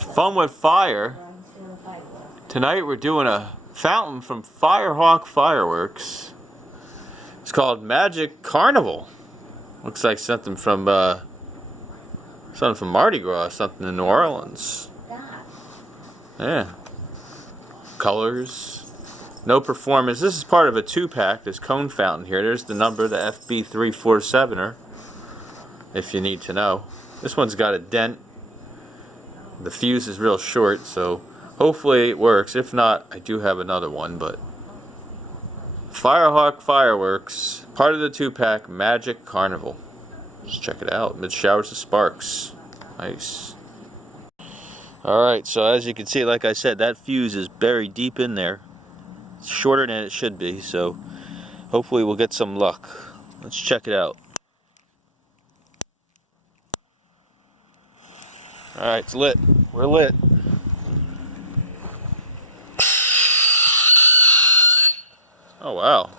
Fun with fire. Tonight we're doing a fountain from Firehawk Fireworks. It's called Magic Carnival. Looks like something from Mardi Gras, something in New Orleans. Yeah. Colors. No performance. This is part of a 2-pack. This cone fountain here. There's the number, the FB347er, if you need to know. This one's got a dent. The fuse is real short, so hopefully it works. If not, I do have another one, but Firehawk Fireworks, part of the 2-pack Magic Carnival. Just check it out. Mid showers of sparks. Nice. Alright, so as you can see, like I said, that fuse is buried deep in there. It's shorter than it should be, so hopefully we'll get some luck. Let's check it out. Alright, it's lit. We're lit. Oh, wow.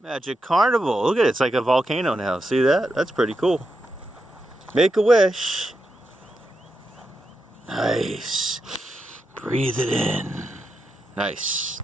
Magic Carnival. Look at it. It's like a volcano now. See that? That's pretty cool. Make a wish. Nice. Breathe it in. Nice.